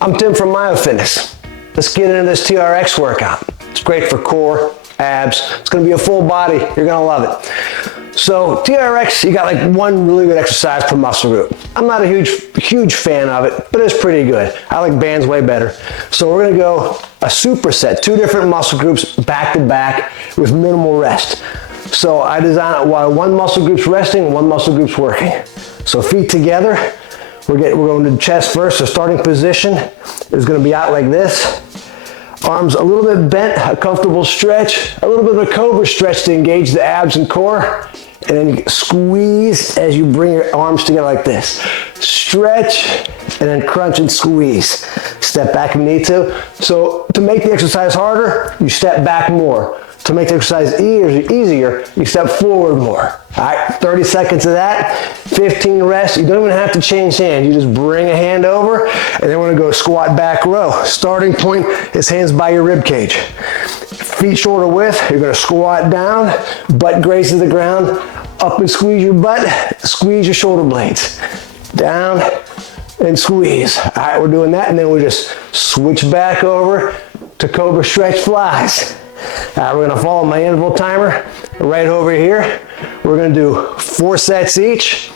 I'm Tim from Myofitness. Let's get into this TRX workout. It's great for core, abs. It's gonna be a full body. You're gonna love it. So TRX, you got like one really good exercise per muscle group. I'm not a huge fan of it, but it's pretty good. I like bands way better. So we're gonna go a superset, 2 different muscle groups back to back with minimal rest. So I designed it while one muscle group's resting and one muscle group's working. So feet together. We're going to the chest first. So starting position is going to be out like this. Arms a little bit bent, a comfortable stretch, a little bit of a cobra stretch to engage the abs and core. And then squeeze as you bring your arms together like this. Stretch and then crunch and squeeze. Step back if you need to. So to make the exercise harder, you step back more. To make the exercise easier, you step forward more. All right, 30 seconds of that, 15 rest. You don't even have to change hands. You just bring a hand over, and then we're gonna go squat back row. Starting point is hands by your rib cage. Feet shoulder width, you're gonna squat down, butt grazes the ground, up and squeeze your butt, squeeze your shoulder blades. Down and squeeze. All right, we're doing that, and then we just switch back over to cobra stretch flies. We're gonna follow my interval timer right over here. We're gonna do 4 sets each.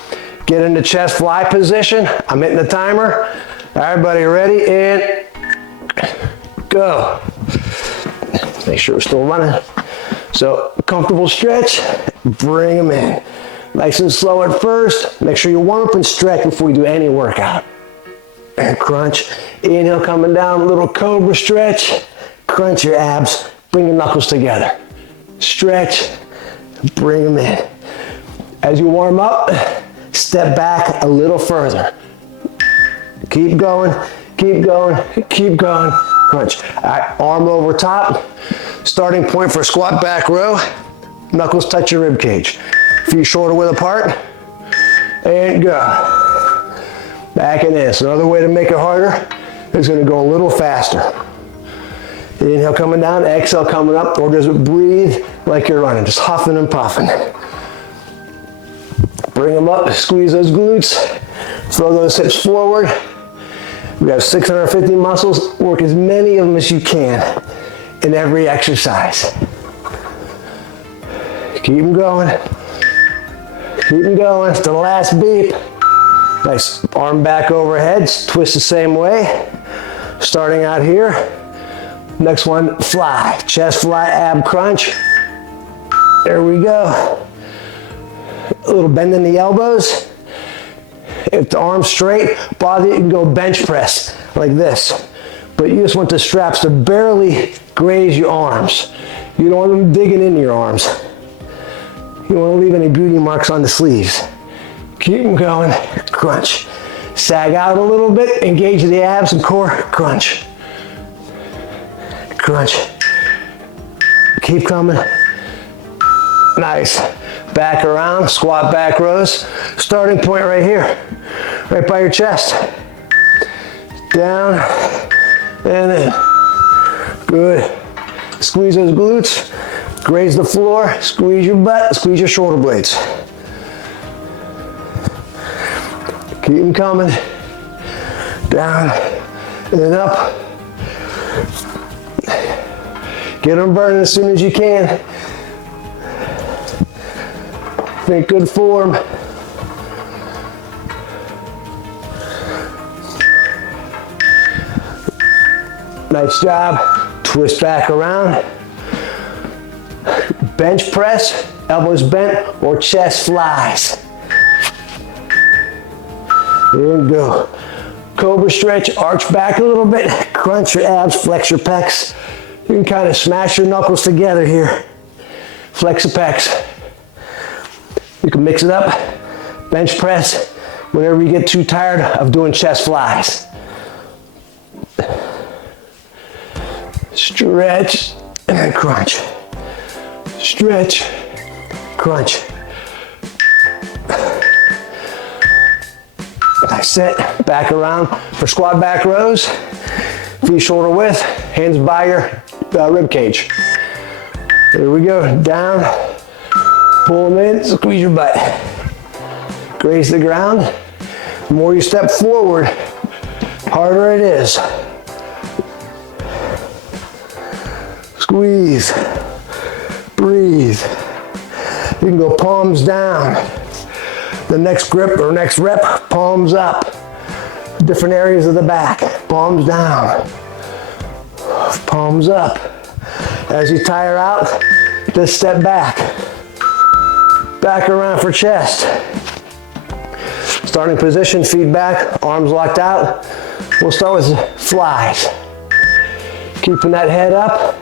Get into chest fly position. I'm hitting the timer. All right, buddy, ready? And go. Make sure we're still running. So comfortable stretch, bring them in. Nice and slow at first. Make sure you warm up and stretch before you do any workout. And crunch. Inhale coming down, little cobra stretch. Crunch your abs. Bring your knuckles together. Stretch, bring them in. As you warm up, step back a little further. Keep going, keep going, keep going. Crunch. All right, arm over top. Starting point for squat back row. Knuckles touch your rib cage. Feet shoulder width apart. And go. Back and in. So another way to make it harder is gonna go a little faster. Inhale coming down, exhale coming up, or just breathe like you're running, just huffing and puffing. Bring them up, squeeze those glutes, throw those hips forward. We have 650 muscles, work as many of them as you can in every exercise. Keep them going, keep them going, to the last beep. Nice, arm back overhead, twist the same way. Starting out here. Next one, fly. Chest fly, ab crunch. There we go. A little bend in the elbows. If the arm's straight, bother you can go bench press like this. But you just want the straps to barely graze your arms. You don't want them digging into your arms. You don't want to leave any beauty marks on the sleeves. Keep them going, crunch. Sag out a little bit, engage the abs and core, crunch. Crunch. Keep coming. Nice. Back around, squat back rows. Starting point right here, right by your chest. Down and in. Good. Squeeze those glutes. Graze the floor. Squeeze your butt. Squeeze your shoulder blades. Keep them coming. Down and then up. Get them burning as soon as you can. Make good form. Nice job. Twist back around. Bench press, elbows bent, or chest flies. There you go. Cobra stretch, arch back a little bit, crunch your abs, flex your pecs. You can kind of smash your knuckles together here. Flex the pecs. You can mix it up, bench press, whenever you get too tired of doing chest flies. Stretch and then crunch. Stretch, crunch. Nice set, back around for squat back rows. Feet shoulder width, hands by your rib cage. There we go, down, pull them in, squeeze your butt. Graze the ground. The more you step forward, Harder it is. Squeeze. Breathe. You can go palms down. The next grip or next rep, palms up. Different areas of the back. Palms down. Palms up. As you tire out, just step back. Back around for chest. Starting position, feet back, arms locked out. We'll start with flies. Keeping that head up.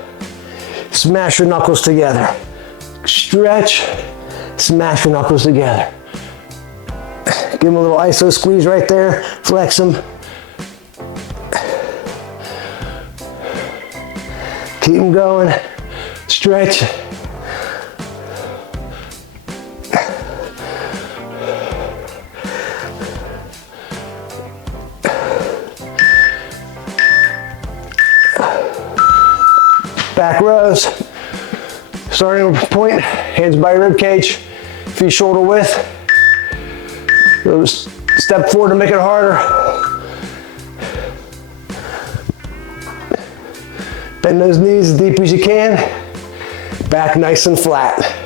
Smash your knuckles together. Stretch, smash your knuckles together. Give them a little iso squeeze right there. Flex them. Keep them going. Stretch. Back rows. Starting point, hands by rib cage, feet shoulder width. Step forward to make it harder. Bend those knees as deep as you can. Back nice and flat.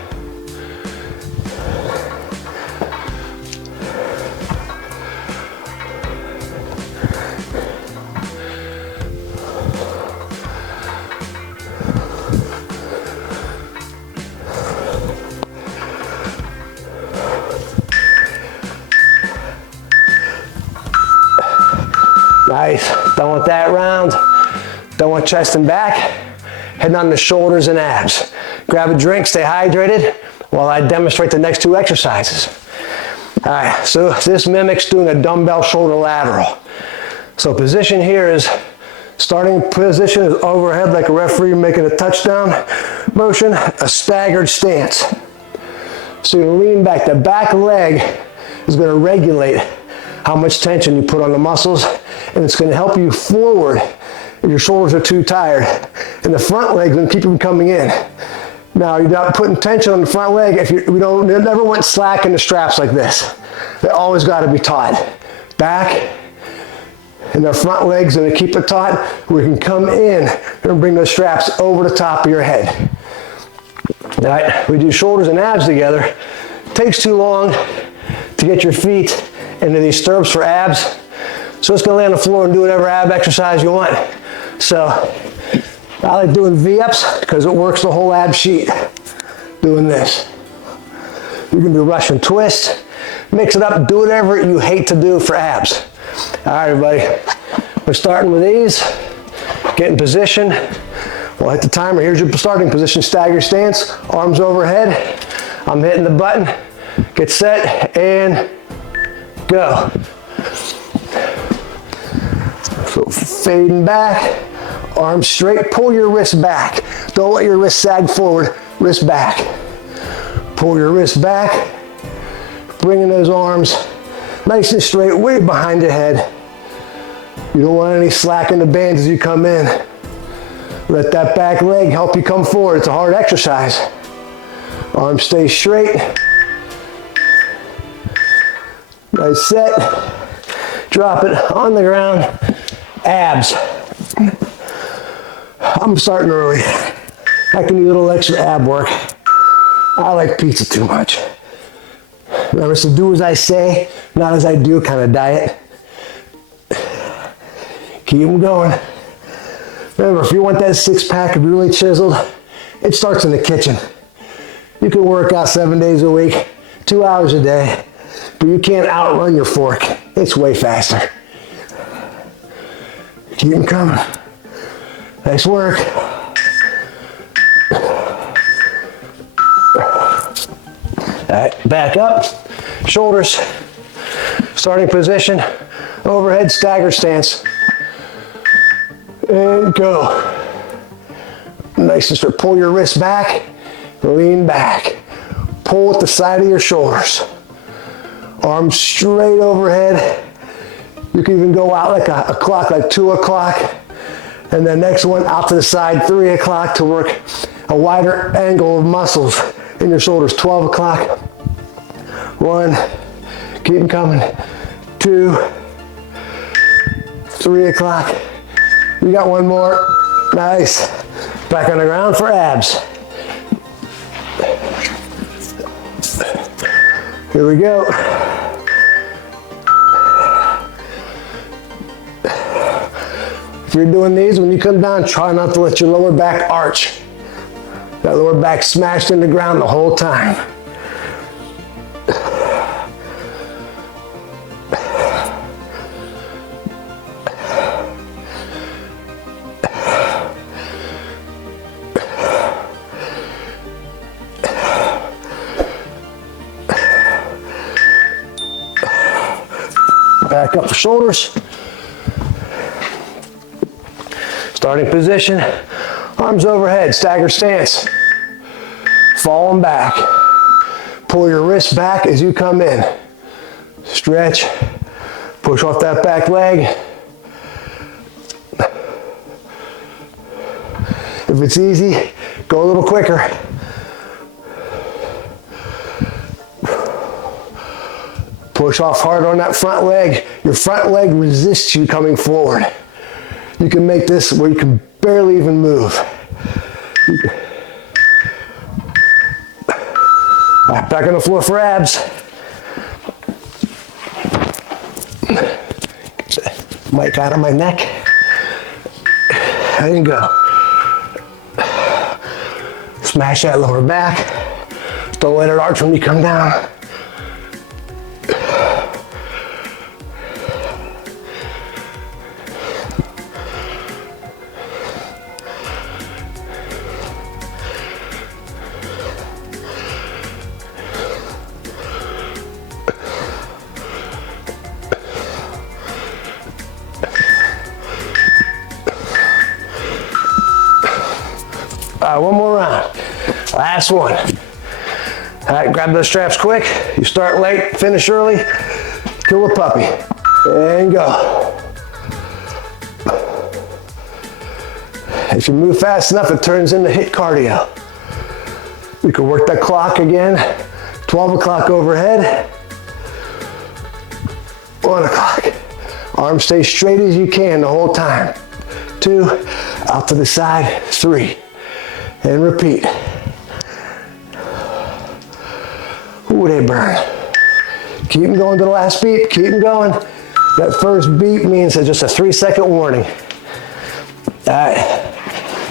Nice, done with that round. Done with chest and back. Heading on to shoulders and abs. Grab a drink, stay hydrated while I demonstrate the next two exercises. All right, so this mimics doing a dumbbell shoulder lateral. So position here is, starting position is overhead like a referee making a touchdown motion, a staggered stance. So you lean back, the back leg is gonna regulate how much tension you put on the muscles, and it's gonna help you forward if your shoulders are too tired. And the front leg's gonna keep them coming in. Now, you're not putting tension on the front leg if we never went slack in the straps like this. They always gotta be taut. Back, and the front leg's gonna keep it taut, where you can come in and bring those straps over the top of your head. All right, we do shoulders and abs together. It takes too long to get your feet into these stirrups for abs. So it's gonna lay on the floor and do whatever ab exercise you want. So I like doing V-ups because it works the whole ab sheet. Doing this. You can do Russian twists, mix it up, do whatever you hate to do for abs. All right, everybody, we're starting with these. Get in position. We'll hit the timer. Here's your starting position, stagger stance, arms overhead. I'm hitting the button. Get set and go. So fading back, arms straight, pull your wrist back. Don't let your wrist sag forward, wrist back. Pull your wrist back, bringing those arms nice and straight, way behind the head. You don't want any slack in the bands as you come in. Let that back leg help you come forward. It's a hard exercise. Arms stay straight. Nice set. Drop it on the ground. Abs. I'm starting early. I can do a little extra ab work. I like pizza too much. Remember, it's a do as I say, not as I do kind of diet. Keep them going. Remember, if you want that six pack really chiseled, it starts in the kitchen. You can work out 7 days a week, 2 hours a day, but you can't outrun your fork. It's way faster. Keep them coming. Nice work. All right, back up, shoulders, starting position, overhead stagger stance, and go. Nice and straight, pull your wrist back, lean back, pull with the side of your shoulders, arms straight overhead. You can even go out like a clock, like 2 o'clock, and then next one out to the side, 3 o'clock to work a wider angle of muscles in your shoulders. 12 o'clock, 1, keep them coming, 2, 3 o'clock. We got one more. Nice. Back on the ground for abs. Here we go. If you're doing these, when you come down, try not to let your lower back arch. That lower back smashed in the ground the whole time. Back up for shoulders. Starting position, arms overhead, stagger stance. Falling back. Pull your wrists back as you come in. Stretch, push off that back leg. If it's easy, go a little quicker. Push off hard on that front leg. Your front leg resists you coming forward. You can make this where you can barely even move. Back on the floor for abs. Mic out of my neck. There you go. Smash that lower back. Don't let it arch when you come down. One more round. Last one. All right, grab those straps quick. You start late, finish early. Kill a puppy. And go. If you move fast enough, it turns into HIIT cardio. You can work that clock again. 12 o'clock overhead. 1 o'clock. Arms stay straight as you can the whole time. 2, out to the side, 3. And repeat. Ooh, they burn. Keep them going to the last beat. Keep them going. That first beat means it's just a 3-second warning. All right.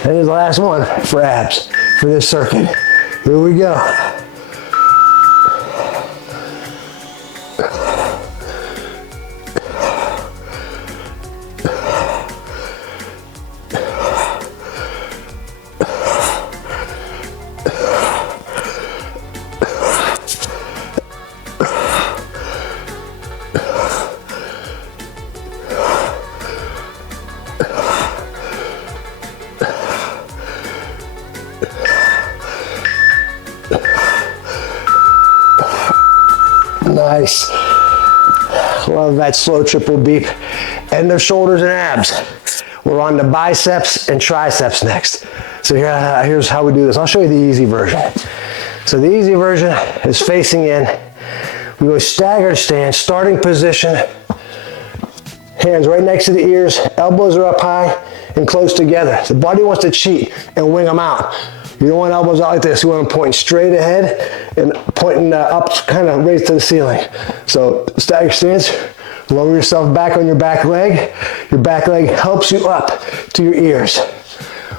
Here's the last one for abs for this circuit. Here we go. Nice. Love that slow triple beep. And their shoulders and abs. We're on the biceps and triceps next. So here's how we do this. I'll show you the easy version. So the easy version is facing in. We go staggered stance, starting position. Hands right next to the ears. Elbows are up high and close together. The body wants to cheat and wing them out. You don't want elbows out like this. You want them pointing straight ahead and pointing up, kind of raised to the ceiling. So stagger stance, lower yourself back on your back leg. Your back leg helps you up to your ears.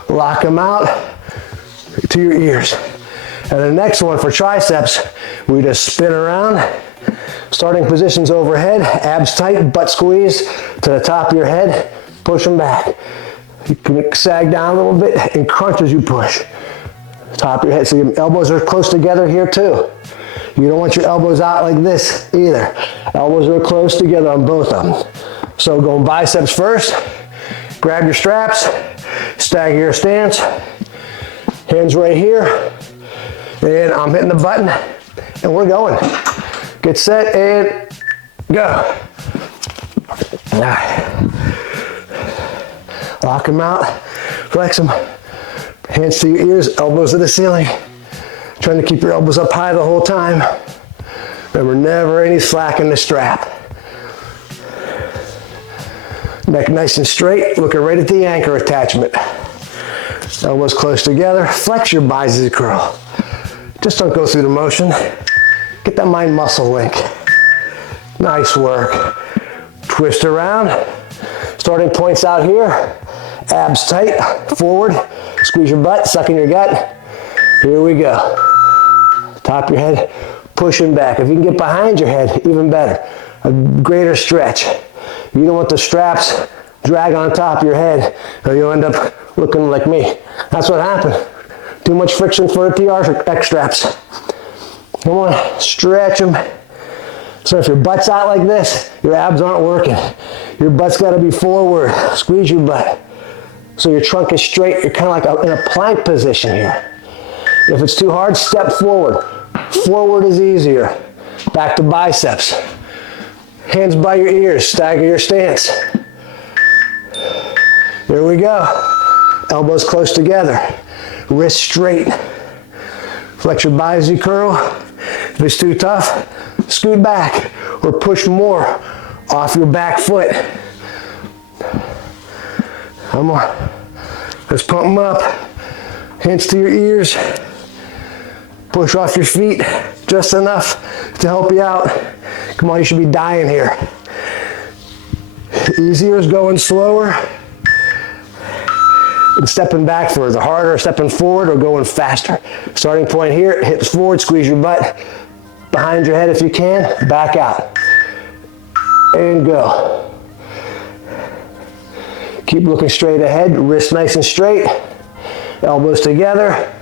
Lock them out to your ears. And the next one for triceps, we just spin around. Starting positions overhead, abs tight, butt squeeze to the top of your head. Push them back. You can sag down a little bit and crunch as you push. Top of your head, so your elbows are close together here too. You don't want your elbows out like this either. Elbows are close together on both of them. So going biceps first, grab your straps, stagger your stance, hands right here, and I'm hitting the button, and we're going. Get set and go. Lock them out, flex them. Hands to your ears, elbows to the ceiling. Trying to keep your elbows up high the whole time. Remember, never any slack in the strap. Neck nice and straight, looking right at the anchor attachment. Elbows close together, flex your biceps curl. Just don't go through the motion. Get that mind muscle link. Nice work. Twist around. Starting points out here. Abs tight, forward. Squeeze your butt, suck in your gut. Here we go. Top of your head, pushing back. If you can get behind your head, even better. A greater stretch. You don't want the straps drag on top of your head or you'll end up looking like me. That's what happened. Too much friction for the TRX straps. Come on, stretch them. So if your butt's out like this, your abs aren't working. Your butt's gotta be forward. Squeeze your butt. So your trunk is straight. You're kind of like in a plank position here. If it's too hard, step forward. Forward is easier. Back to biceps. Hands by your ears, stagger your stance. There we go. Elbows close together. Wrists straight. Flex your biceps curl. If it's too tough, scoot back or push more off your back foot. Come on. Let's pump them up. Hands to your ears. Push off your feet just enough to help you out. Come on, you should be dying here. Easier is going slower and stepping back further. Harder, stepping forward or going faster. Starting point here, hips forward, squeeze your butt. Behind your head if you can, back out. And go. Keep looking straight ahead, wrists nice and straight. Elbows together.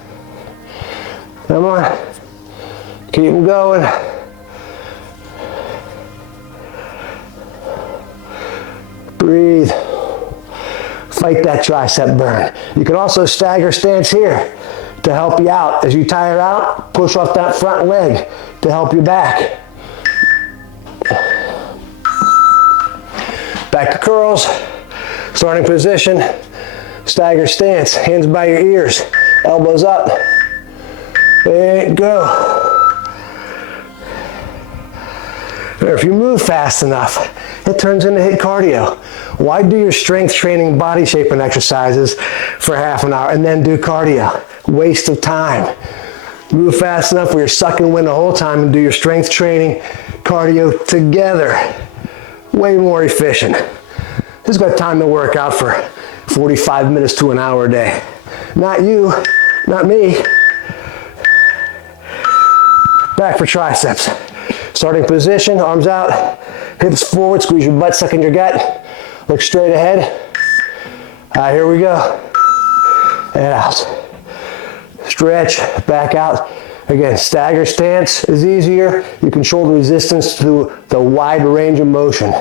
Come on. Keep them going. Breathe. Fight that tricep burn. You can also stagger stance here to help you out. As you tire out, push off that front leg to help you back. Back to curls. Starting position. Stagger stance. Hands by your ears. Elbows up. And go. If you move fast enough, it turns into HIIT cardio. Why do your strength training body shaping exercises for half an hour and then do cardio? Waste of time. Move fast enough where you're sucking wind the whole time and do your strength training, cardio together. Way more efficient. Who's got time to work out for 45 minutes to an hour a day? Not you, not me. Back for triceps. Starting position, arms out, hips forward, squeeze your butt, suck in your gut. Look straight ahead. All right, here we go. And out. Stretch, back out. Again, stagger stance is easier. You control the resistance through the wide range of motion.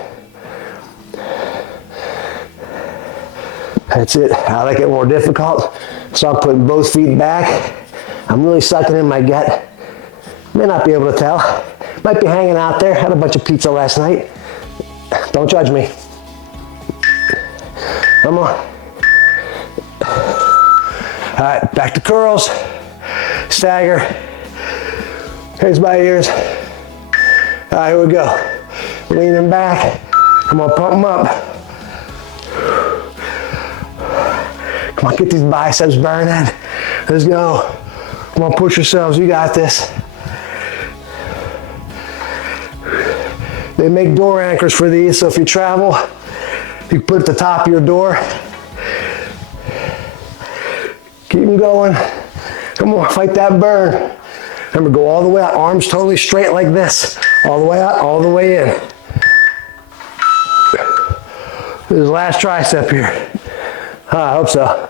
That's it. I like it more difficult. So I'm putting both feet back. I'm really sucking in my gut. May not be able to tell. Might be hanging out there. Had a bunch of pizza last night. Don't judge me. Come on. All right, back to curls. Stagger. Hands by ears. All right, here we go. Leaning back. Come on, pump them up. Come on, get these biceps burning. Let's go. Come on, push yourselves. You got this. They make door anchors for these, so if you travel, you can put it at the top of your door. Keep them going. Come on, fight that burn. Remember, go all the way out, arms totally straight like this. All the way out, all the way in. This is the last tricep here. I hope so.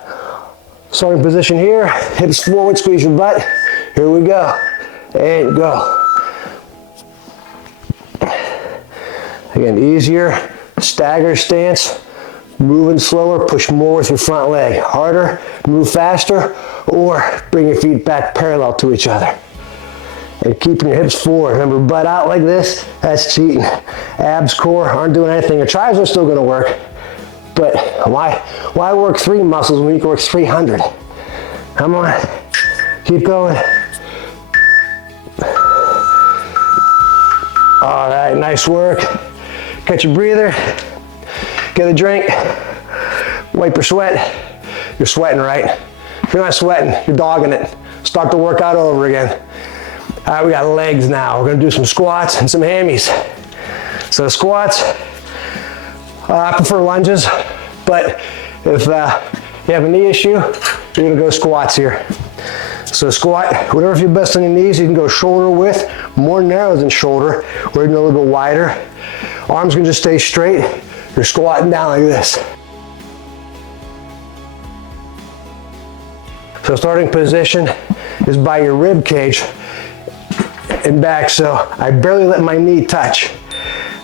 Starting position here, hips forward, squeeze your butt. Here we go, and go. Again, easier, stagger stance, moving slower, push more with your front leg. Harder, move faster, or bring your feet back parallel to each other. And keeping your hips forward. Remember, butt out like this, that's cheating. Abs, core aren't doing anything. Your triceps are still gonna work, but why work 3 muscles when you can work 300? Come on, keep going. All right, nice work. Catch your breather. Get Get a drink, wipe your sweat. You're sweating, right? If you're not sweating, you're dogging it. Start the workout over again. All right, we got legs now. We're gonna do some squats and some hammies. So squats, I prefer lunges, but if you have a knee issue, you're gonna go squats here. So squat, whatever feels best on your knees. You can go shoulder width, more narrow than shoulder, or even a little bit wider. Arms can just stay straight. You're squatting down like this. So starting position is by your rib cage and back. So I barely let my knee touch.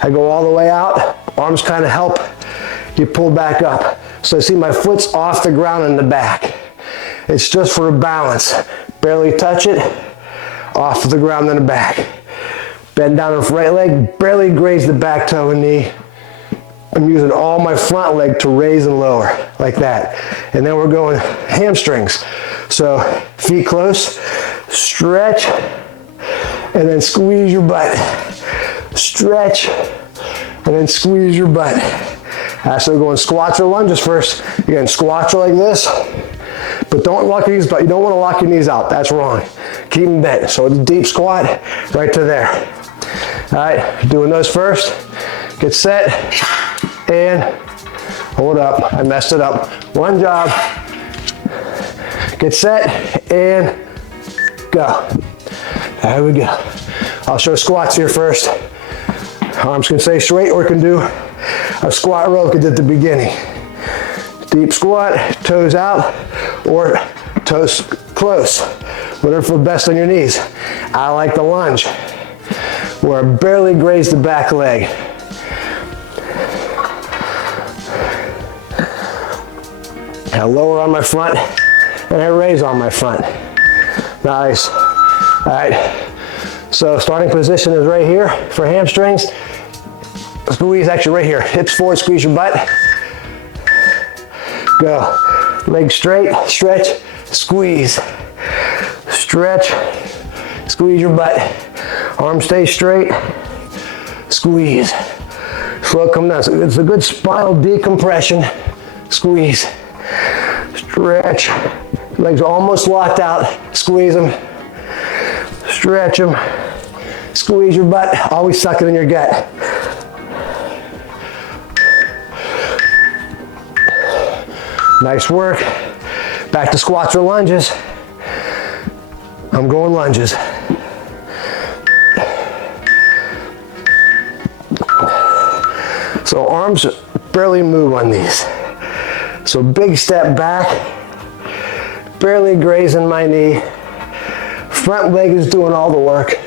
I go all the way out. Arms kind of help you pull back up. So see my foot's off the ground in the back. It's just for a balance. Barely touch it, off the ground in the back. Bend down the right leg, barely graze the back toe and knee. I'm using all my front leg to raise and lower, like that. And then we're going hamstrings. So feet close, stretch, and then squeeze your butt. Stretch, and then squeeze your butt. So we're going squats or lunges first. Again, squats are like this, but don't lock your knees out. You don't want to lock your knees out. That's wrong. Keep them bent. So it's a deep squat right to there. All right, doing those first. Get set and hold up. I messed it up. One job. Get set and go. There we go. I'll show squats here first. Arms can stay straight, or we can do a squat row like we did at the beginning. Deep squat, toes out, or toes close. Whatever feels best on your knees. I like the lunge, where I barely graze the back leg. I lower on my front, and I raise on my front. Nice. All right. So starting position is right here for hamstrings. Squeeze, actually right here. Hips forward, squeeze your butt. Go. Legs straight, stretch, squeeze. Stretch, squeeze your butt. Arms stay straight, squeeze. Slow come down. So it's a good spinal decompression. Squeeze. Stretch. Legs are almost locked out. Squeeze them. Stretch them. Squeeze your butt. Always suck it in your gut. Nice work. Back to squats or lunges. I'm going lunges. So arms barely move on these. So big step back, barely grazing my knee. Front leg is doing all the work.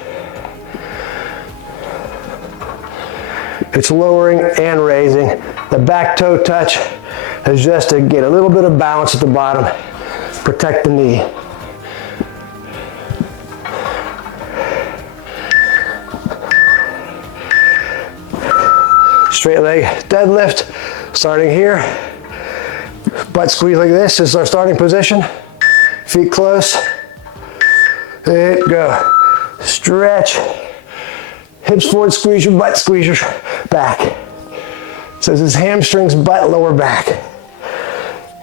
It's lowering and raising. The back toe touch is just to get a little bit of balance at the bottom, protect the knee. Straight leg deadlift, starting here. Butt squeeze like this is our starting position. Feet close. And go. Stretch. Hips forward, squeeze your butt, squeeze your back. So this is hamstrings, butt, lower back.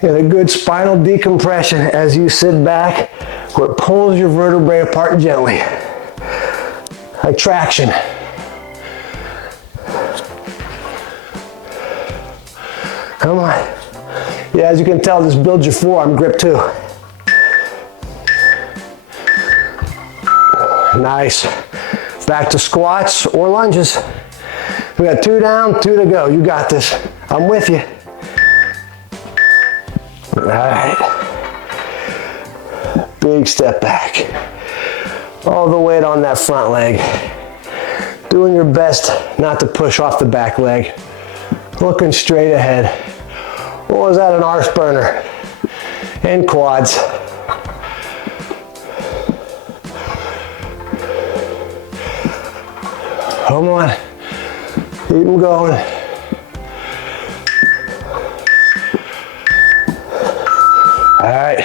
And a good spinal decompression as you sit back, where it pulls your vertebrae apart gently. Like traction. Come on. Yeah, as you can tell, this builds your forearm grip too. Nice. Back to squats or lunges. We got 2 down, 2 to go. You got this. I'm with you. All right. Big step back. All the weight on that front leg. Doing your best not to push off the back leg. Looking straight ahead. Or is that an arse burner? And quads. Come on. Keep them going. All right.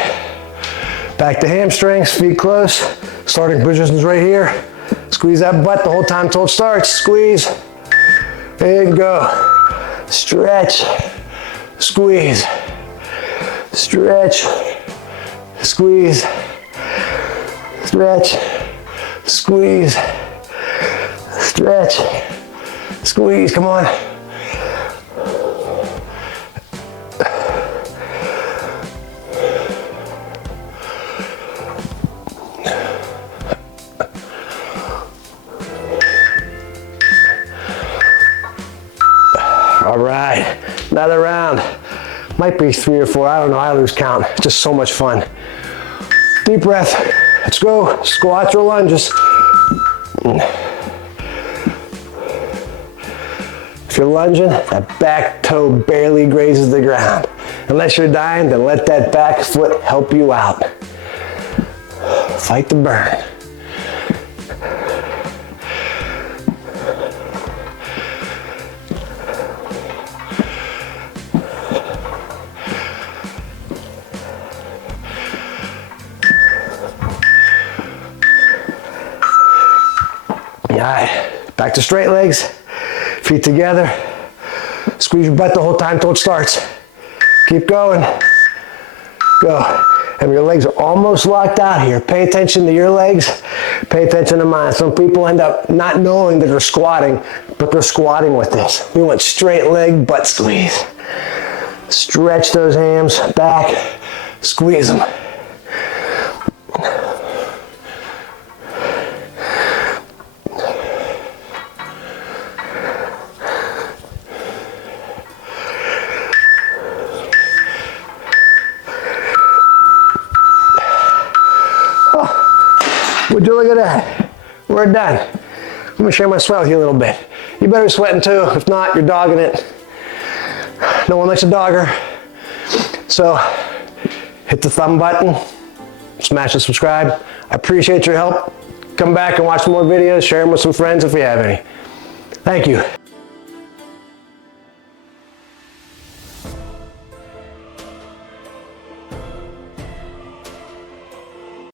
Back to hamstrings, feet close. Starting positions right here. Squeeze that butt the whole time till it starts. Squeeze. And go. Stretch. squeeze, stretch, squeeze, stretch, squeeze, stretch, squeeze, come on. All right, another round. Might be 3 or 4, I don't know, I lose count. Just so much fun. Deep breath, let's go. Squats or lunges. If you're lunging, that back toe barely grazes the ground. Unless you're dying, then let that back foot help you out. Fight the burn. All right, back to straight legs, feet together. Squeeze your butt the whole time till it starts. Keep going, go. And your legs are almost locked out here. Pay attention to your legs, pay attention to mine. Some people end up not knowing that they're squatting, but they're squatting with this. We want straight leg butt squeeze. Stretch those hams back, squeeze them. Would you look at that? We're done. I'm gonna share my sweat with you a little bit. You better be sweating too. If not, you're dogging it. No one likes a dogger. So hit the thumb button, smash the subscribe. I appreciate your help. Come back and watch more videos, share them with some friends if you have any. Thank you.